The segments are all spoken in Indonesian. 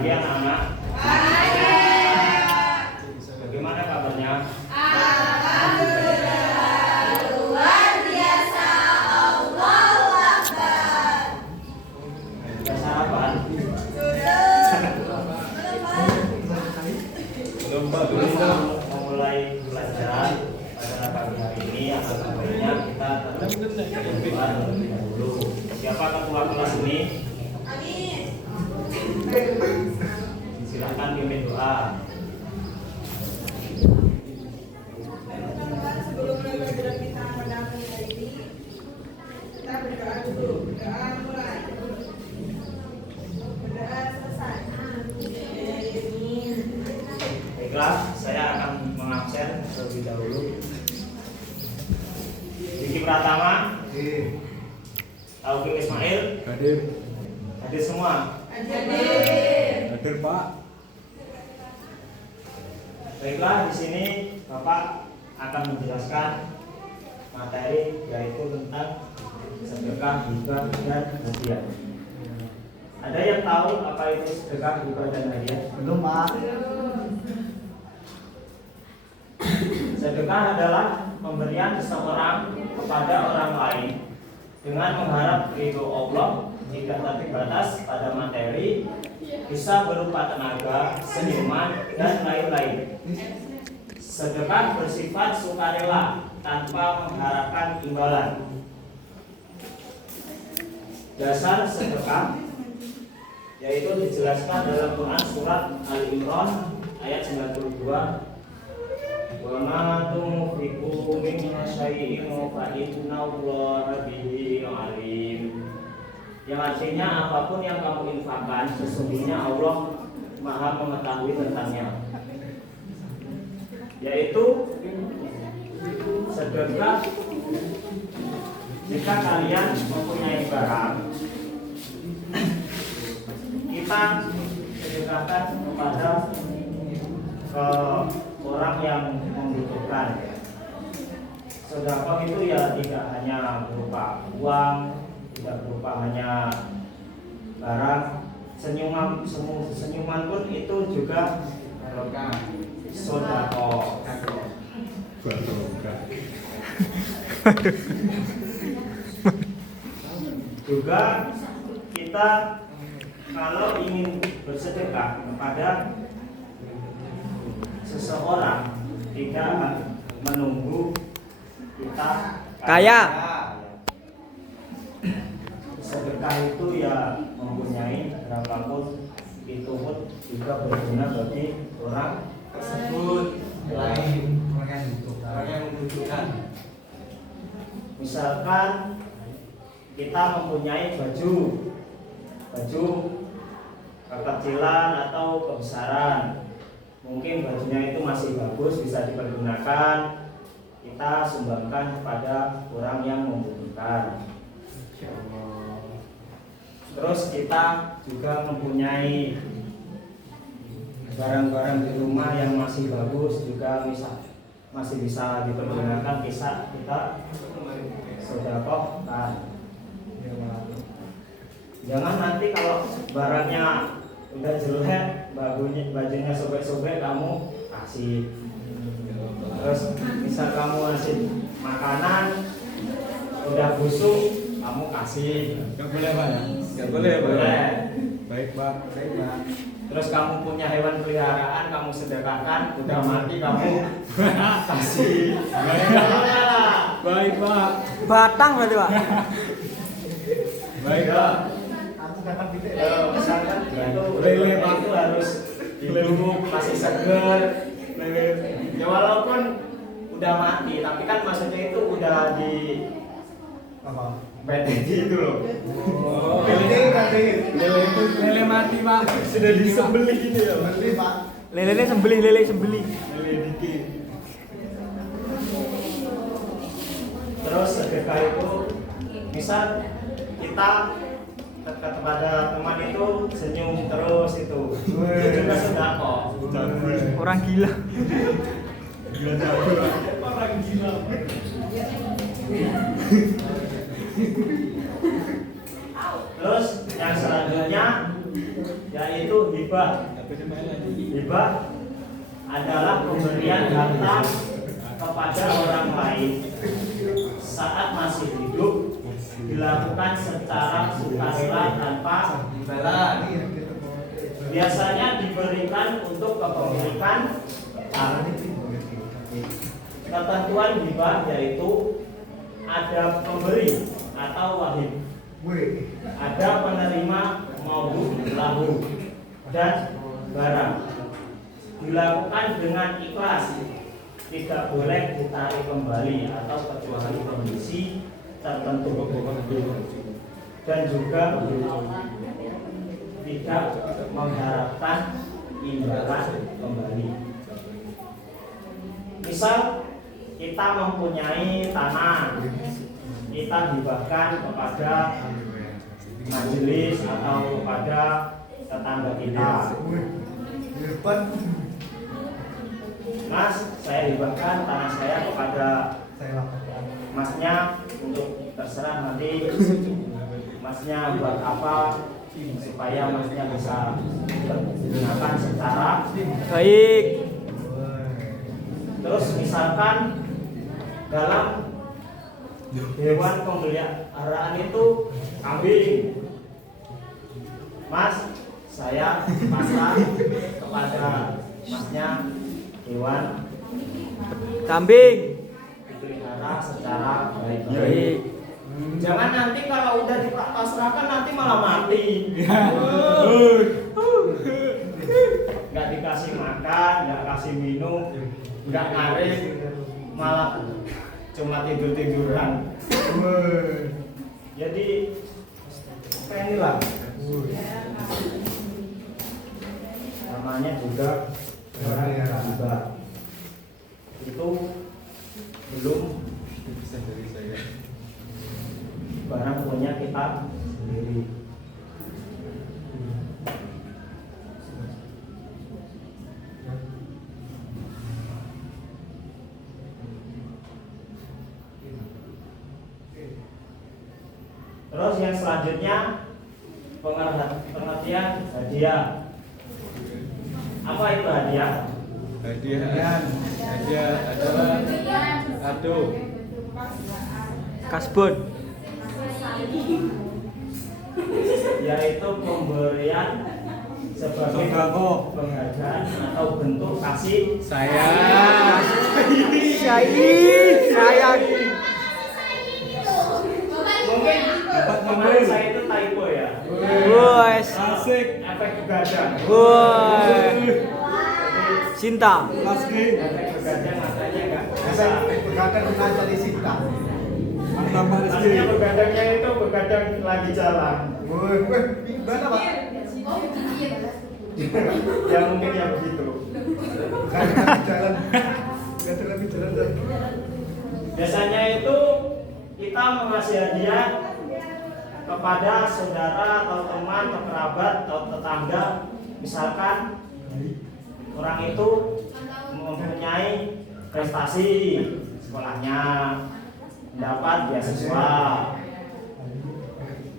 pagi anak-anak. Bagaimana kabarnya? Alhamdulillah, luar biasa. Allahu Akbar. Sudah sarapan? Belum memulai pelajaran pada pagi hari ini. Alangkah baiknya kita tetap berdoa terlebih dahulu. Siapa ketua kelas ini? Amin. Silakan pimpin doa. Sebelum mulai pelajaran kita pada hari ini, kita berdoa dulu. Doa mulai. Berdoa selesai. Baiklah, saya akan mengabsen terlebih dahulu. Diki Pratama, Taufik Ismail, Hadir. hadir semua. Hadir, Pak. Baiklah, di sini Bapak akan menjelaskan materi yaitu tentang sedekah, hibah, dan hadiah. Ada yang tahu apa itu sedekah, hibah, dan hadiah? Belum, Pak. Sedekah adalah pemberian seseorang kepada orang lain dengan mengharap ridho Allah, tidak terbatas pada materi, bisa berupa tenaga, senyuman, dan lain-lain. Sedekah bersifat sukarela tanpa mengharapkan imbalan. Dasar sedekah yaitu dijelaskan dalam Quran surat Al-Imran ayat 92. Wa ma tunfiqu min syai'in fa innallaha bihi alim. Yang artinya apapun yang kamu infakkan sesungguhnya Allah Maha mengetahui tentangnya. Yaitu sedekah jika kalian mempunyai barang, kita sedekahkan kepada orang yang membutuhkan. Sedekah itu ya tidak hanya berupa uang, tidak berupa hanya barang, senyuman pun itu juga sedekah. Juga kita kalau ingin bersedekah kepada seseorang tidak menunggu kita kaya. Sedekah itu ya mempunyai berapapun itu pun juga berguna bagi orang tersebut, lain orang yang membutuhkan. Misalkan kita mempunyai baju kekecilan atau kebesaran, mungkin bajunya itu masih bagus, bisa dipergunakan, kita sumbangkan kepada orang yang membutuhkan. Terus kita juga mempunyai barang-barang di rumah yang masih bagus, juga masih bisa dipergunakan, kita sedekahkan. Jangan nanti kalau barangnya udah jelek, bajunya sobek-sobek, kamu kasih. Terus misal kamu ngasih makanan udah busuk, kamu kasih. Gak boleh, Pak ya? Gak boleh, boleh. Baik, Pak. Baik, Pak. Terus kamu punya hewan peliharaan, kamu sedekahkan, udah mati kamu kasih. Baik, Pak. Batang berarti, Pak. Baik, Pak. Misalkan itu Lele, Pak. itu harus hidup masih seger. Ya walaupun udah mati, tapi kan maksudnya itu udah di apa? PTG itu loh. Oh, lele mati, Pak. Sudah disembelih gitu ya, mati Pak. Lele sembelih. Lele dikit. Terus sedekah itu misal kita kepada teman itu senyum terus itu juga sedekah. Orang gila. Orang gila. Terus yang selanjutnya yaitu hibah. Hibah adalah pemberian harta kepada orang lain saat masih hidup, dilakukan secara sukarela tanpa imbalan. Biasanya diberikan untuk kepemilikan hak. Ketentuan hibah yaitu ada pemberi atau wahib, ada penerima maupun lahu, dan barang. Dilakukan dengan ikhlas, tidak boleh ditarik kembali atau kecuali kondisi tertentu, dan juga tidak mengharapkan imbalan kembali. Misal kita mempunyai tanah, kita hibahkan kepada majelis atau kepada tetangga kita. Mas, saya hibahkan tanah saya kepada masnya untuk terserah nanti masnya buat apa supaya masnya bisa digunakan secara Baik. Terus misalkan dalam hewan pemeliharaan itu kambing, Mas, saya pasrah kepada masnya hewan Kambing. dipelihara secara baik. Baik. Jangan nanti kalau udah dipasrahkan nanti malah mati. Nggak dikasih makan, nggak kasih minum, nggak narik, malah cuma tidur-tiduran. Jadi inilah namanya juga orang hibah. Itu belum barang punya kita sendiri. Terus yang selanjutnya pengertian hadiah. Apa itu hadiah? Hadiah adalah aduh. Kasbon. Yaitu pemberian sebagai penghargaan atau bentuk kasih Sayang. Sayang. Mungkin kemarin saya itu typo ya. Wes. Asik. Efek begadang. Woi. Cinta. Efek begadang makanya nggak bisa. Mantap Pak Rizky. Maksudnya begadangnya itu begadang lagi jalan. Ya mungkin ya begitu. Biasanya itu kita mengasih hadiah kepada saudara atau teman atau kerabat atau tetangga. Misalkan orang itu mempunyai prestasi sekolahnya, mendapat beasiswa,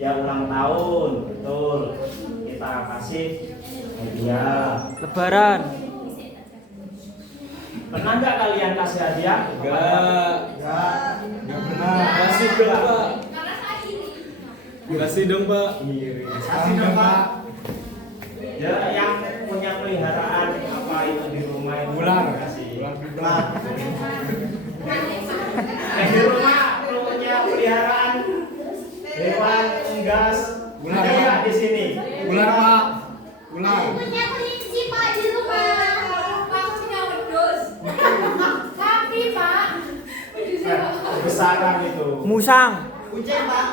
ya ulang tahun, betul, kita kasih hadiah. Lebaran. Pernah nggak kalian kasih hadiah? Enggak pernah. Kasih dong Pak. Kasih dong Pak. Kasih dong Pak. Ya yang punya peliharaan apa itu di rumah itu Ular. kasih. Ular. Di rumah punya peliharaan hewan unggas. Ular, Ada Pak. nggak di sini? Ular Pak. Ular. Punya kelinci Pak di rumah. Pak punya wedus. Sapi Pak. Besaran itu. Musang. Kucing Pak.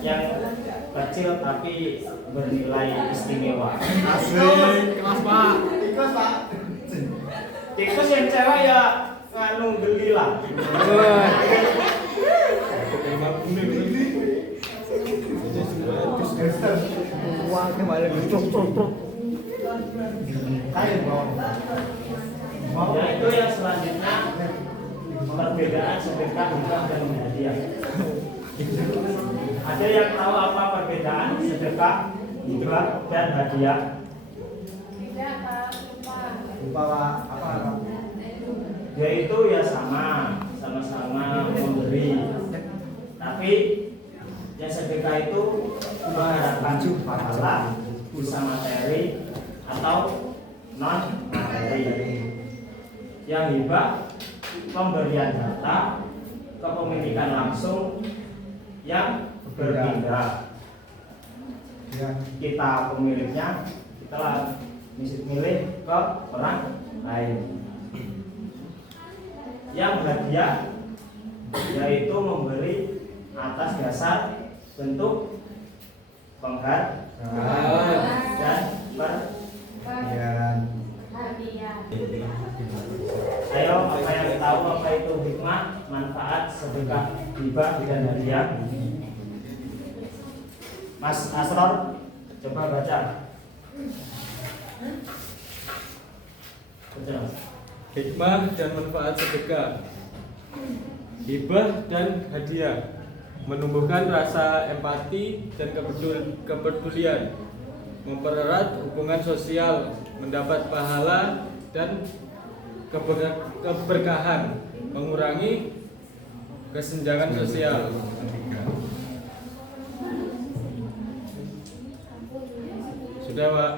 Yang kecil tapi bernilai istimewa. Asik. Kelas Pak. Tikus yang cewek ya nganu geli lah. Wah, kembali truk. Ya itu yang selanjutnya perbedaan sedekah hibah dan hadiah. Ada yang tahu apa perbedaan sedekah, hibah, dan hadiah? Tidak, Pak. Lupa. Lupa Pak. Apa? Yaitu ya sama-sama memberi. Tapi yang sedekah itu mengharapkan pahala, bisa materi atau non materi. Yang hibah pemberian harta, kepemilikan langsung yang berbeda. Kita pemiliknya, kita milih ke orang lain. Yang hadiah yaitu memberi atas dasar bentuk penghargaan dan Hadiah. Ayo, apa yang tahu apa itu hikmah, manfaat, sedekah, hibah, dan hadiah? Mas Asror, coba baca. Baca. Hikmah dan manfaat sedekah, hibah dan hadiah, menumbuhkan rasa empati dan kepedulian, mempererat hubungan sosial, mendapat pahala dan keberkahan, mengurangi kesenjangan sosial. Sudah Pak.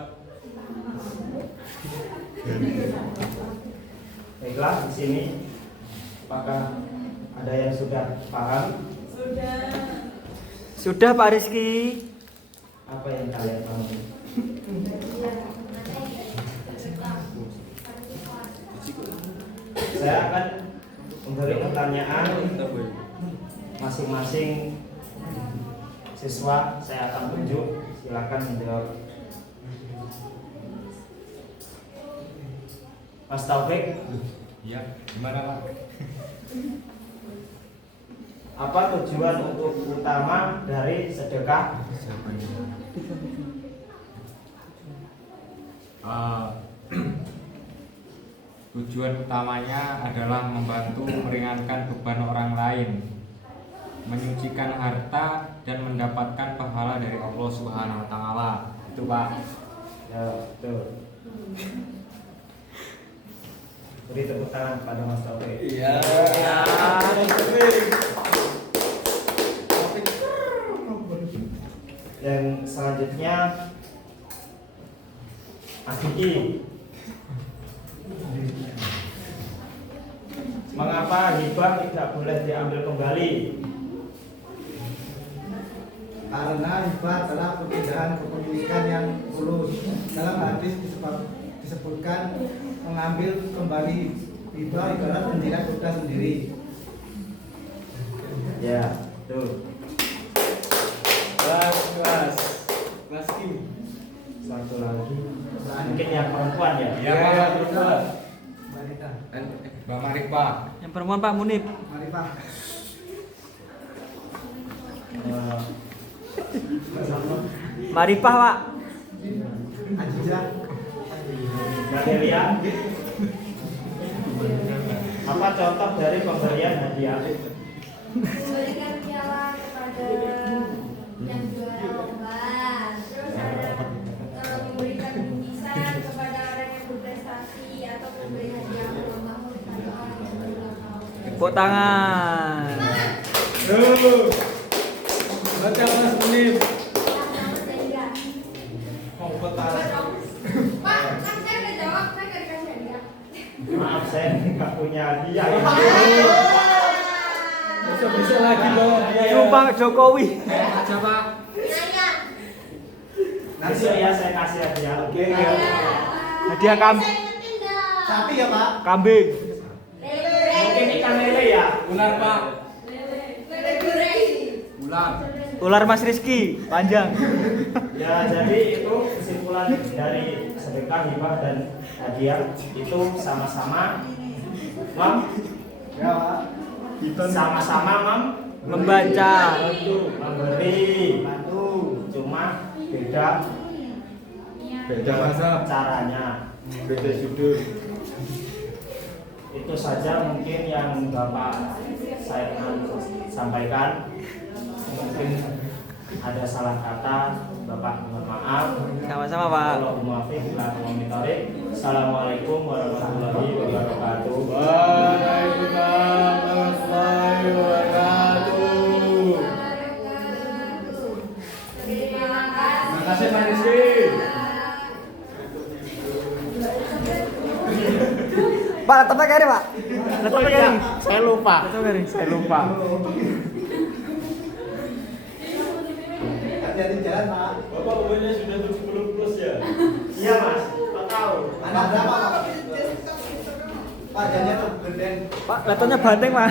Baiklah, di sini apakah ada yang sudah paham? Sudah. Sudah Pak Rizky. Apa yang kalian paham? Saya akan memberi pertanyaan masing-masing siswa. Saya akan tunjuk, silakan menjawab. Mas Taufik, Ya, gimana Pak? apa tujuan utama dari sedekah? Tujuan utamanya adalah membantu meringankan beban orang lain, menyucikan harta dan mendapatkan pahala dari Allah Subhanahu wa taala. Itu Pak. Ya, betul. Beri tepuk tangan kepada Mas Taufik. Iya. Dan selanjutnya Mas Diki. Mengapa hibah tidak boleh diambil kembali? Karena hibah adalah perpindahan kepemilikan yang tulus. Dalam hadis disebutkan mengambil kembali hibah ibarat menjilat kuda sendiri. Ya, betul. Kelas Mas Kim. Satu lagi. Mungkin yang perempuan ya. Iya Pak. Berdua. Marita, Mbak Marifah. Yang perempuan Pak Munib. Marifah, Eh, Maripah Pak. Ajijah, Mbak Delia. Apa contoh dari pemberian hadiah? Memberikan piala kepada yang juara lomba. Terus ada memberikan bingkisan kepada orang yang berprestasi atau memberi hadiah ulang tahun kepada orang yang berulang tahun. Tepuk tangan. Tuh. Baca Mas Munib. Nama saya. Komputer. Pak, kan saya udah jawab, saya nggak dikasih hadiah. Maaf, saya nggak punya hadiah. Bisa lagi bawa dia ya. Sumpah Jokowi. Aja Pak. Nanya. Besok ya saya kasih hadiah. Oke. Hadiah Saya ingetin dong. sapi ya Pak. kambing. Lele Mungkin ikan lele ya. Ular Pak. goreng. Ular. Ular Mas Rizky panjang. Ya, jadi itu kesimpulan dari sedekah, hibah, dan hadiah itu sama-sama Ya Pak. Membaca. memberi, Bantu. cuma beda Beda mazhab, caranya. beda sudut. Itu saja mungkin yang Bapak saya sampaikan. Mungkin ada salah kata, Bapak mohon maaf. Sama-sama, Pak. Assalamualaikum warahmatullahi wabarakatuh. Waalaikumsalam warahmatullahi wabarakatuh. Terima kasih. Makasih Pak Rizky. Pak, laptopnya kiri, Pak. Laptopnya kiri. Saya lupa. Saya lupa. Hati-hati jalan, Pak. Bapak umurnya sudah 70 plus ya? Iya Mas, 4 tahun. Anak berapa, Pak? Pak, jangan tuh geden. Pak, laptopnya banteng, Pak.